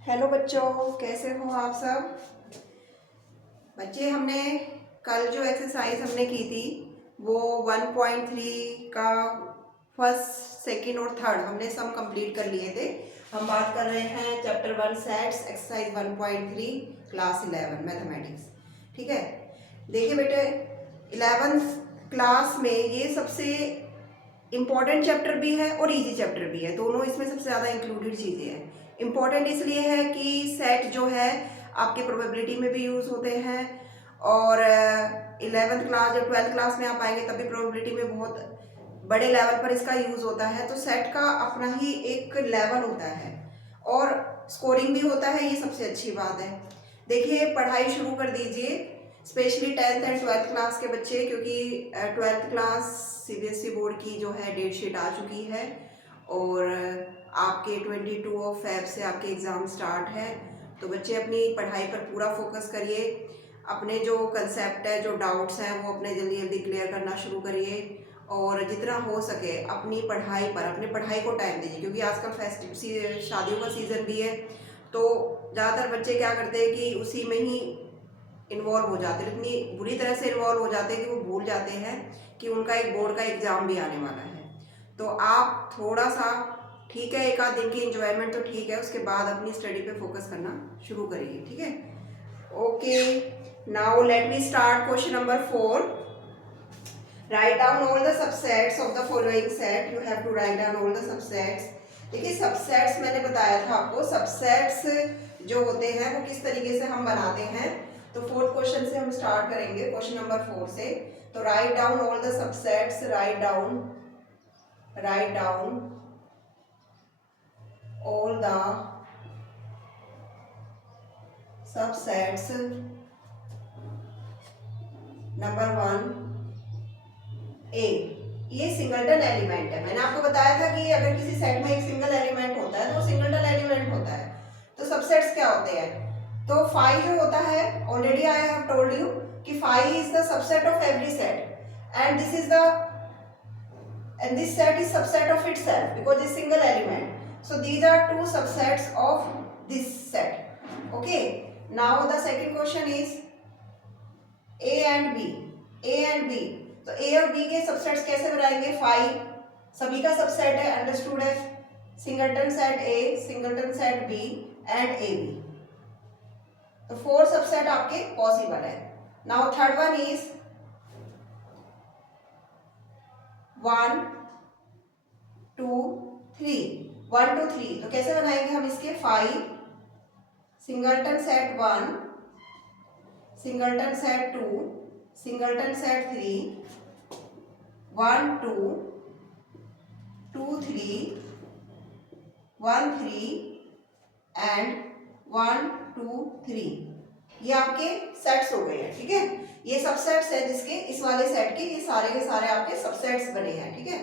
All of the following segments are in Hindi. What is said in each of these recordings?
हेलो बच्चों, कैसे हो आप सब बच्चे। हमने कल जो एक्सरसाइज हमने की थी वो 1.3 का फर्स्ट सेकंड और थर्ड हमने सम कंप्लीट कर लिए थे। हम बात कर रहे हैं chapter 1 sets exercise 1.3 class 11 mathematics. ठीक है, देखिए बेटे, 11th क्लास में ये सबसे इम्पॉर्टेंट चैप्टर भी है और इजी चैप्टर भी है। दोनों इसमें सबसे ज़्यादा इंक्लूडेड चीज़ें हैं। इम्पॉर्टेंट इसलिए है कि सेट जो है आपके प्रोबेबिलिटी में भी यूज़ होते हैं और 11th क्लास जब 12th क्लास में आप आएंगे तभी प्रोबेबिलिटी में बहुत बड़े लेवल पर इसका यूज़ होता है। तो सेट का अपना ही एक लेवल होता है और स्कोरिंग भी होता है, ये सबसे अच्छी बात है। देखिए, पढ़ाई शुरू कर दीजिए, specially 10th and 12th class के बच्चे, क्योंकि 12th क्लास सीबीएसई बोर्ड की जो है डेट शीट आ चुकी है और आपके 22 ऑफ फेब से आपके एग्ज़ाम स्टार्ट है। तो बच्चे अपनी पढ़ाई पर पूरा फोकस करिए, अपने जो कंसेप्ट है, जो डाउट्स हैं, वो अपने जल्दी जल्दी क्लियर करना शुरू करिए और जितना हो सके अपनी पढ़ाई पर अपनी पढ़ाई को टाइम दीजिए, क्योंकि आजकल फेस्टिव शादियों का सीज़न भी है। तो ज़्यादातर बच्चे क्या करते हैं कि उसी में ही इन्वॉल्व हो जाते हैं, इतनी बुरी तरह से इन्वॉल्व हो जाते हैं कि वो भूल जाते हैं कि उनका एक बोर्ड का एग्ज़ाम भी आने वाला है। तो आप थोड़ा सा, ठीक है, एक आध दिन की एंजॉयमेंट तो ठीक है, उसके बाद अपनी स्टडी पे फोकस करना शुरू करिए। ठीक है, okay, now let me start question number 4। Write down all the subsets of the following set. You have to write down all the subsets. देखिए, सबसेट्स मैंने बताया था आपको, सबसेट्स जो होते हैं वो किस तरीके से हम बनाते हैं। तो फोर्थ क्वेश्चन से हम स्टार्ट करेंगे, क्वेश्चन नंबर 4 से। तो right down all the subsets, write down all the subsets। Number 1 ए, ये सिंगलटन एलिमेंट है। मैंने आपको बताया था कि अगर किसी सेट में एक सिंगल एलिमेंट होता है तो वो सिंगलटन एलिमेंट होता है। तो सबसेट्स क्या होते हैं? तो फाई जो होता है, already I have told you कि phi is the subset of every set and this set is subset of itself because it's single element. So these are two subsets of this set. Okay, now the second question is a and b। तो a और b के सबसेट्स कैसे बनाएंगे? फाई सभी का सबसेट है, अंडरस्टूड है। Singleton set a, singleton set b and a b। तो 4 सबसेट आपके पॉसिबल है। Now third one is 1 2 3। 1 2 3 तो कैसे बनाएंगे हम इसके? Five singleton set 1, singleton set 2, singleton set 3, 1 2 2 3 1 3 and 1 2 3। ये आपके सेट्स हो गए हैं। ठीक है, ये सबसेट्स है जिसके इस वाले सेट के ये सारे के सारे आपके सबसेट्स बने हैं। ठीक है,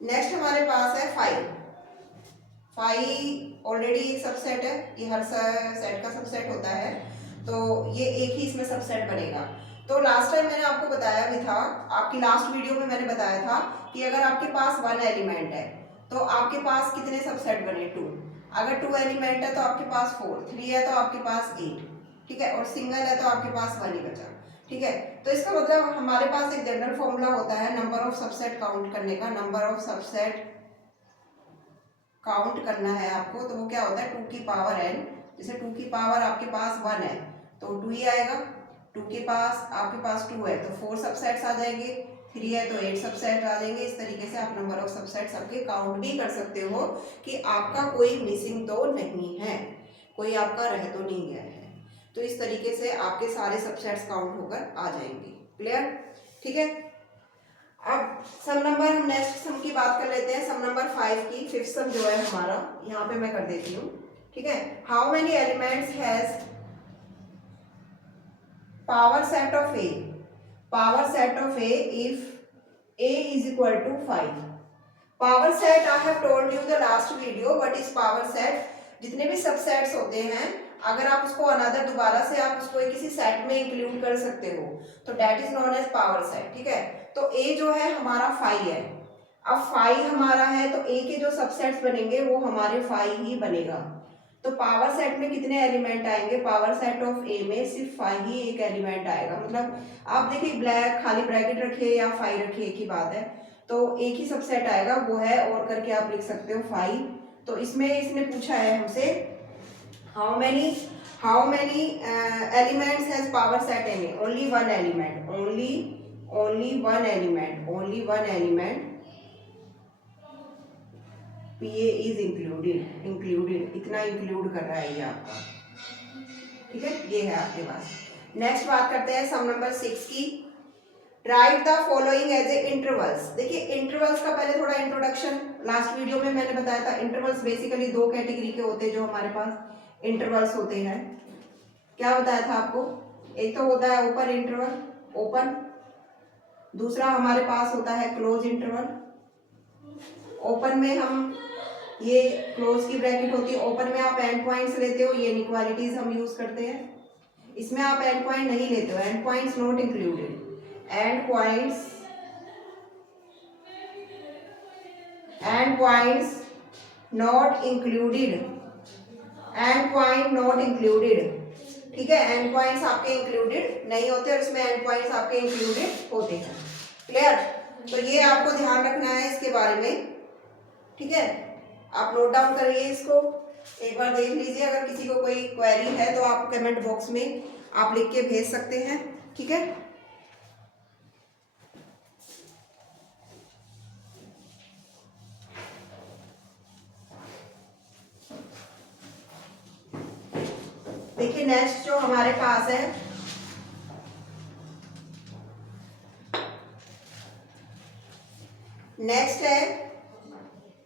नेक्स्ट हमारे पास है फाइव। फाइव ऑलरेडी एक सबसेट है, ये हर सेट का सबसेट होता है, तो ये एक ही इसमें सबसेट बनेगा। तो लास्ट टाइम मैंने आपको बताया भी था, आपकी लास्ट वीडियो में मैंने बताया था कि अगर आपके पास 1 एलिमेंट है तो आपके पास कितने सबसेट बने? 2। अगर 2 एलिमेंट है तो आपके पास 4, 3 है तो आपके पास 8। ठीक है, और सिंगल है तो आपके पास 1 ही बचा। ठीक है, तो इसका मतलब हमारे पास एक जनरल फॉर्मूला होता है नंबर ऑफ सबसेट काउंट करने का। नंबर ऑफ सबसेट काउंट करना है आपको, तो वो क्या होता है? 2 की पावर n। जैसे 2 की पावर आपके पास 1 है तो 2 ही आएगा। 2 के पास आपके पास 2 है तो 4 सबसेट्स आ जाएंगे। 3 है तो 8 सबसेट आ जाएंगे। इस तरीके से आप नंबर ऑफ सबसेट्स आपके काउंट भी कर सकते हो कि आपका कोई मिसिंग तो नहीं है, कोई आपका रह तो नहीं गया है। तो इस तरीके से आपके सारे सबसेट्स काउंट होकर आ जाएंगे। क्लियर? ठीक है, अब सम नंबर, हम नेक्स्ट सम की बात कर लेते हैं, सम नंबर 5 की। फिफ्थ सम जो है हमारा, यहाँ पे मैं कर देती हूँ। ठीक है, how many elements has power set of A, power set of A if A is equal to 5। Power set I have told you the last video what is power set. जितने भी सबसेट्स होते हैं, अगर आप उसको अनदर दोबारा से आप उसको किसी सेट में इंक्लूड कर सकते हो तो that is known as power set. ठीक है, तो ए जो है हमारा 5 है। अब 5 हमारा है तो ए के जो सबसेट्स बनेंगे वो हमारे 5 ही बनेगा। तो पावर सेट में कितने एलिमेंट आएंगे, पावर सेट ऑफ ए में सिर्फ 5 ही एक एलिमेंट आएगा। मतलब आप देखिए ब्लैक खाली ब्रैकेट रखिए या 5 रखिए एक ही बात है, तो एक ही सबसेट आएगा, वो है और करके आप लिख सकते हो 5। तो इसमें इसने पूछा है हमसे how many elements has power set in A, only one element, only one element PA is included, इतना इंक्लूड कर रहा है ये आपका, ठीक है, ये है आपके पास। नेक्स्ट बात करते हैं सम नंबर 6 की। Write the following as a intervals. देखिए इंटरवल्स का पहले थोड़ा इंट्रोडक्शन, लास्ट वीडियो में मैंने बताया था इंटरवल्स बेसिकली दो कैटेगरी के होते हैं जो हमारे पास इंटरवल्स होते हैं। क्या बताया था आपको, एक तो होता है ओपन इंटरवल, ओपन, दूसरा हमारे पास होता है क्लोज इंटरवल। ओपन में हम ये क्लोज की ब्रैकेट होती है, ओपन में आप एंड पॉइंट्स लेते हो, ये इनइक्वालिटीज हम यूज करते हैं। इसमें आप एंड पॉइंट नहीं लेते हो, and points not included, and points not included, and point not included, ठीक है, एंड पॉइंट्स आपके इंक्लूडेड नहीं होते और इसमें एंड पॉइंट्स आपके इंक्लूडेड होते हैं। क्लियर, तो ये आपको ध्यान रखना है इसके बारे में, ठीक है, आप नोट डाउन करिए इसको, एक बार देख लीजिए, अगर किसी को कोई क्वेरी है तो आप कमेंट बॉक्स में आप लिख के भेज सकते हैं, ठीक है। देखिए नेक्स्ट जो हमारे पास है, नेक्स्ट है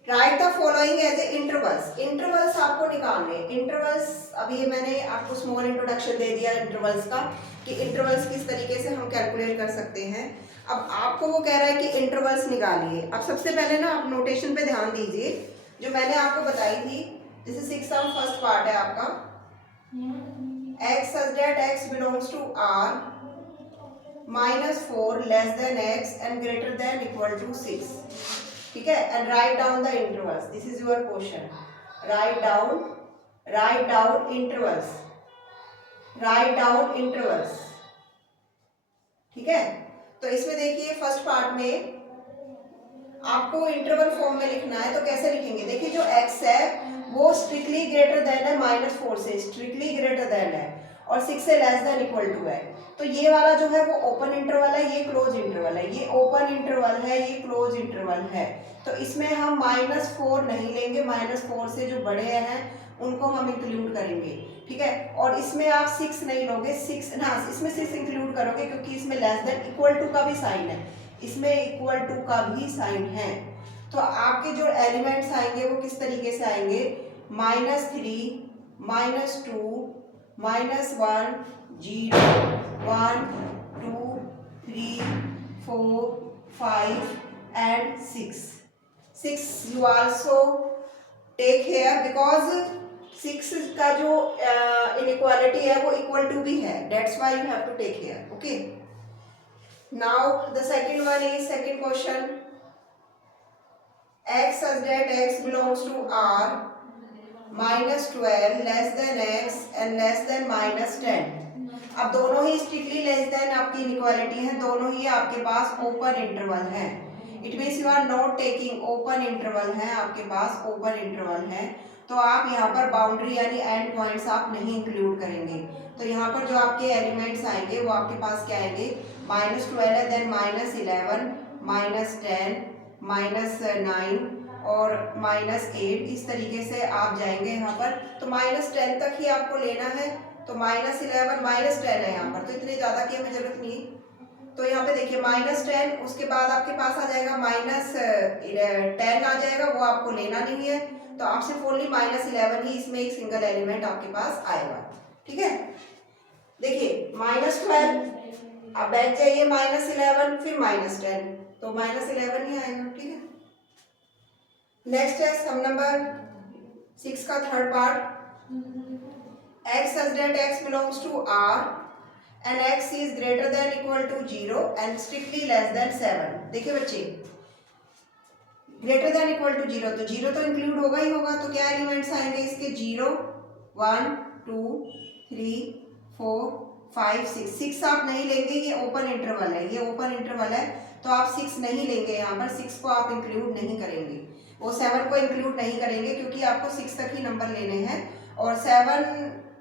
write the following as a intervals. Intervals आपको निकालने, इंटरवल्स अभी मैंने आपको स्मॉल इंट्रोडक्शन दे दिया इंटरवल्स का कि इंटरवल्स किस तरीके से हम कैलकुलेट कर सकते हैं। अब आपको वो कह रहा है कि इंटरवल्स निकालिए। अब सबसे पहले ना आप नोटेशन पे ध्यान दीजिए जो मैंने आपको बताई थी, जैसे 6 सम फर्स्ट पार्ट है आपका, x such that x belongs to R -4 less than x and greater than equal to 6, ठीक है, and write down the intervals, this is your question, write down intervals, ठीक है। तो इसमें देखिए फर्स्ट पार्ट में आपको इंटरवल फॉर्म में लिखना है, तो कैसे लिखेंगे, देखिए जो x है वो स्ट्रिक्टली ग्रेटर देन है -4 से, स्ट्रिक्टली ग्रेटर देन है, और 6 से लेस देन इक्वल टू है। तो ये वाला जो है वो ओपन इंटरवल है, ये क्लोज इंटरवल है, ये ओपन इंटरवल है, ये क्लोज इंटरवल है। तो इसमें हम -4 नहीं लेंगे, -4 से जो बड़े हैं उनको हम इंक्लूड करेंगे, ठीक है। और इसमें आप 6 नहीं लोगे, 6 ना, इसमें 6 इंक्लूड करोगे क्योंकि इसमें लेस देन इक्वल टू का भी साइन है, इसमें इक्वल टू का भी साइन है। तो आपके जो एलिमेंट्स आएंगे वो किस तरीके से आएंगे, -3, -2, -1, 0, 1, 2, 3, 4, 5 and 6. 6 you also take here because 6 का जो inequality है वो equal to भी है, that's why you have to take here, okay. Now the second one is second question, x such that x belongs to R -12 less than x and less than -10। अब दोनों ही स्ट्रिक्टली लेस देन आपकी इनइक्वालिटी है, दोनों ही आपके पास ओपन इंटरवल है, it means you are not taking, open interval है आपके पास, ओपन इंटरवल है, तो आप यहाँ पर बाउंड्री यानी एंड पॉइंट्स आप नहीं इंक्लूड करेंगे। तो यहाँ पर जो आपके एलिमेंट्स आएंगे वो आपके पास क्या आएंगे, -12 है, देन -11, -10, -9 और -8, इस तरीके से आप जाएंगे यहाँ पर। तो -10 तक ही आपको लेना है, तो -11 -10 है यहाँ पर, तो इतने ज़्यादा की हमें जरूरत नहीं है। तो यहाँ पे देखिए -10, उसके बाद आपके पास आ जाएगा -10 आ जाएगा, वो आपको लेना नहीं है, तो आप सिर्फ ओनली -11 ही, इसमें एक सिंगल एलिमेंट आपके पास आएगा, ठीक है। देखिए -12, अब बैठ जाइए -11 फिर -10, तो -11 ही आएगा, ठीक है। नेक्स्ट है सम नंबर 6 का third part, x such that x belongs to R and x is greater than equal to 0 and strictly less than 7। देखिए बच्चे, ग्रेटर देन इक्वल टू 0, तो 0 तो इंक्लूड होगा ही होगा, तो क्या एलिमेंट्स आएंगे इसके, 0, 1 2 3 4 5 6, 6 आप नहीं लेंगे, ये ओपन इंटरवल है, ये ओपन इंटरवल है, तो आप 6 नहीं लेंगे, यहाँ पर 6 को आप इंक्लूड नहीं करेंगे, वो 7 को इंक्लूड नहीं करेंगे, क्योंकि आपको 6 तक ही नंबर लेने हैं। और 7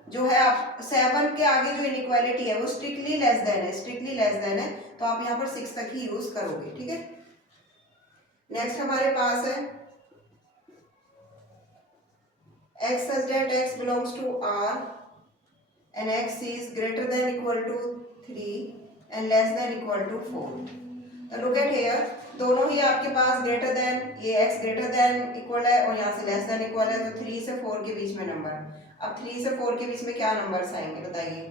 जो है, आप 7 के आगे जो इनइक्वालिटी है वो स्ट्रिक्टली लेस देन है, स्ट्रिक्टली लेस देन है, तो आप यहाँ पर 6 तक ही यूज करोगे। ठीक है, नेक्स्ट हमारे पास है x such that x belongs to R and x is greater than equal to 3 and less than equal to 4. तो look at here, दोनों ही आपके पास ग्रेटर देन, ये x ग्रेटर देन इक्वल है और यहाँ से लेस देन इक्वल है, तो 3 से 4 के बीच में नंबर। अब 3 से 4 के बीच में क्या नंबर्स आएंगे बताइए?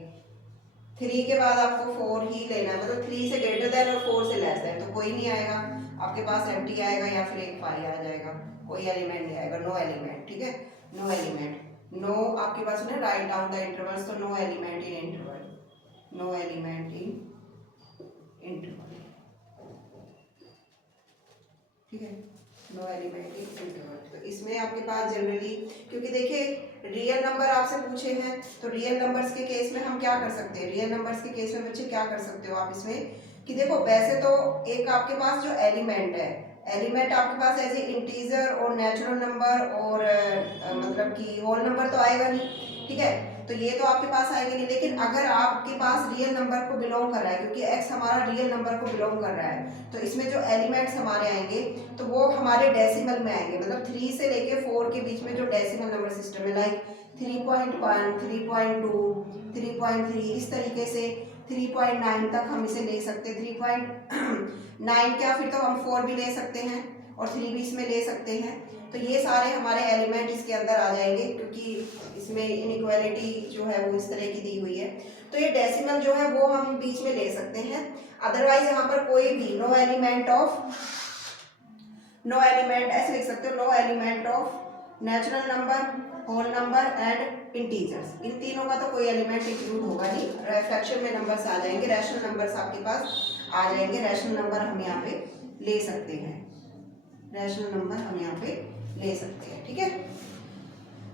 3 के बाद आपको 4 ही लेना है, मतलब 3 से ग्रेटर देन और 4 से लेस देन, तो कोई नहीं आएगा आपके पास, एम्प्टी आएगा या फिर एक 5 आ जाएगा, कोई एलिमेंट नहीं आएगा, नो एलिमेंट। ठीक है, नो एलिमेंट, नो आपके पास है, राइट डाउन द इंटरवल्स, तो no element in interval, no element in interval. ठीक है, नो एलिमेंट इन इंटरवल। तो इसमें आपके पास जनरली, क्योंकि देखिए रियल नंबर आपसे पूछे हैं, तो रियल नंबर्स के केस में हम क्या कर सकते हैं, रियल नंबर्स के केस में बच्चे क्या कर सकते हो आप इसमें, कि देखो वैसे तो एक आपके पास जो एलिमेंट है, एलिमेंट आपके पास एज ए इंटीजर और नेचुरल नंबर और मतलब कि होल नंबर तो आएगा नहीं। ठीक है, तो ये तो आपके पास आएगा नहीं, लेकिन अगर आपके पास रियल नंबर को बिलोंग कर रहा है, क्योंकि x हमारा रियल नंबर को बिलोंग कर रहा है, तो इसमें जो एलिमेंट्स हमारे आएंगे तो वो हमारे डेसिमल में आएंगे, मतलब 3 से लेके 4 के बीच में जो डेसिमल नंबर सिस्टम है, लाइक 3.1 3.2 3.3, इस तरीके से 3.9 तक हम इसे ले सकते हैं। 3.9 क्या, फिर तो हम 4 भी ले सकते हैं और 3 भी इसमें ले सकते हैं, तो ये सारे हमारे एलिमेंट इसके अंदर आ जाएंगे, क्योंकि इसमें इनइक्वालिटी जो है वो इस तरह की दी हुई है, तो ये डेसिमल जो है वो हम बीच में ले सकते हैं। अदरवाइज यहाँ पर कोई भी नो एलिमेंट ऐसे लिख सकते हो, no element of natural number, whole number and integers, इन तीनों का तो कोई एलिमेंट इंक्लूड होगा नहीं, फ्रैक्शन में नंबर्स आ जाएंगे, रैशनल नंबर्स आपके पास आ जाएंगे, रैशनल नंबर हम यहाँ पे ले सकते हैं, रैशनल नंबर हम यहाँ पे ले सकते हैं। ठीक है,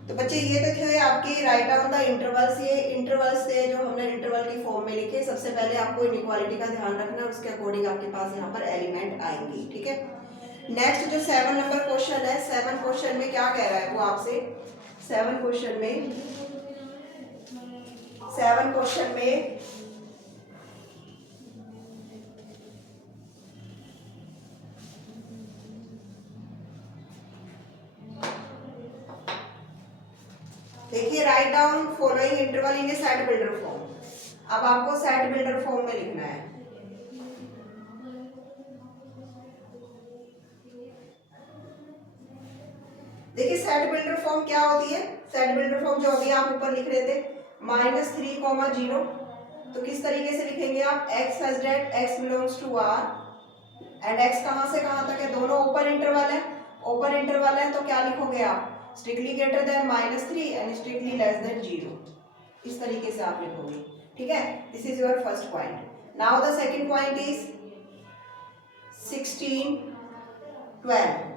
तो बच्चे ये तो थे आपके राइट डाउन द इंटरवल्स, ये इंटरवल्स से जो हमने इंटरवल की फॉर्म में लिखे, सबसे पहले आपको इनइक्वालिटी का ध्यान रखना है, उसके अकॉर्डिंग आपके पास यहाँ पर एलिमेंट आएंगे। ठीक है, नेक्स्ट जो 7 नंबर क्वेश्चन है, 7 क्वेश्चन में क्या कह रहा है वो आपसे, 7 क्वेश्चन में देखिए, राइट डाउन फॉलोइंग इंटरवल इन ए सेट बिल्डर फॉर्म। अब आपको सेट बिल्डर फॉर्म में लिखना है। देखिए सेट बिल्डर फॉर्म क्या होती है, सेट बिल्डर फॉर्म जो अभी आप ऊपर लिख रहे थे -3, 0, तो किस तरीके से लिखेंगे आप, x such that x belongs to R and x कहां से कहां तक है, दोनों ओपन इंटरवल है, ओपन इंटरवल है, तो क्या लिखोगे आप, strictly greater than -3 and strictly less then 0, इस तरीके से आप लिखोगे। ठीक है, this is your first point. Now the second point is 16, 12।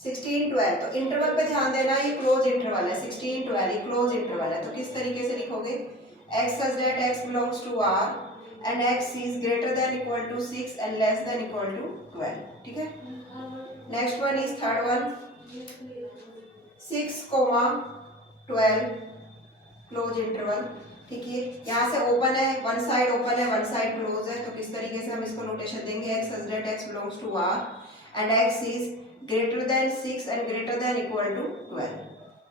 16, 12, तो इंटरवल पे ध्यान देना, ये क्लोज इंटरवल है, 16, 12 ये क्लोज इंटरवल है, तो किस तरीके से लिखोगे, x such that x belongs to R and x is greater than equal to 6 and less than equal to 12। ठीक है, next one is third one, 6, 12 close interval. ठीक है, यहाँ से ओपन है, वन साइड ओपन है, वन साइड क्लोज है, तो किस तरीके से हम इसको नोटेशन देंगे, x such that x belongs to R and x is greater than 6 and greater than equal to 12।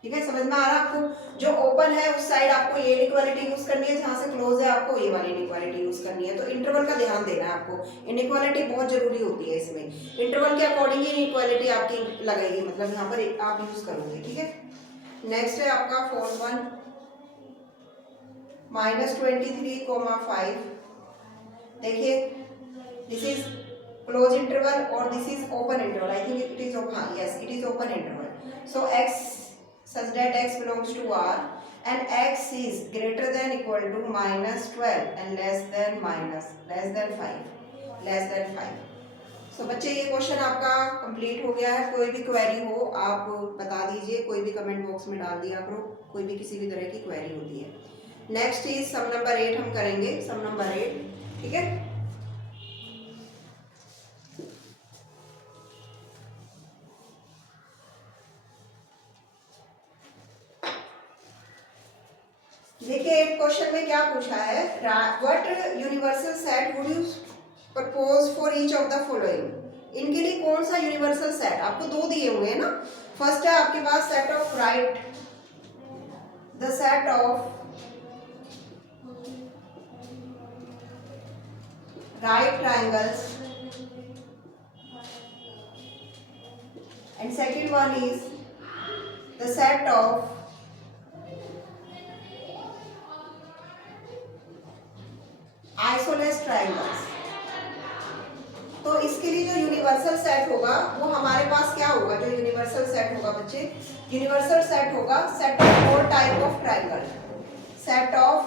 ठीक है, समझ में आ रहा है आपको, जो ओपन है उस साइड आपको ये इनइक्वालिटी यूज करनी है, जहां से क्लोज है आपको ये वाली इनइक्वालिटी यूज करनी है, तो इंटरवल का ध्यान देना है आपको, इनइक्वालिटी बहुत जरूरी होती है इसमें, इंटरवल के अकॉर्डिंग ही इनइक्वालिटी आपकी लगेगी, मतलब यहाँ पर आप यूज करोगे। ठीक है, नेक्स्ट है आपका फोर्थ वन, -23, 5। देखिए दिस इज क्लोज इंटरवल और this is open interval, I think it is open, yes it is open interval, so x such that x belongs to R and x is greater than equal to -12 and less than 5, सो बच्चे ये क्वेश्चन आपका कंप्लीट हो गया है। कोई भी क्वेरी हो आप बता दीजिए, कोई भी कमेंट बॉक्स में डाल दिया करो, कोई भी किसी भी तरह की क्वेरी होती है। नेक्स्ट इज सम नंबर 8 हम करेंगे, सम नंबर 8, ठीक है। देखिए एक क्वेश्चन में क्या पूछा है, what universal set would you propose for each of the following. इनके लिए कौन सा यूनिवर्सल सेट, आपको दो दिए हुए हैं ना। फर्स्ट है आपके पास set of right, the set of right triangles, and second one is the set of isosceles triangles। तो इसके लिए जो यूनिवर्सल सेट होगा वो हमारे पास क्या होगा, जो यूनिवर्सल सेट होगा बच्चे, यूनिवर्सल सेट होगा set of all type of triangle, set of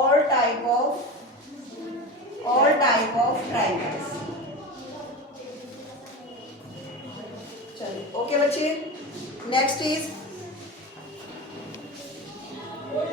all type of triangles. चलिए ओके बच्चे, नेक्स्ट इज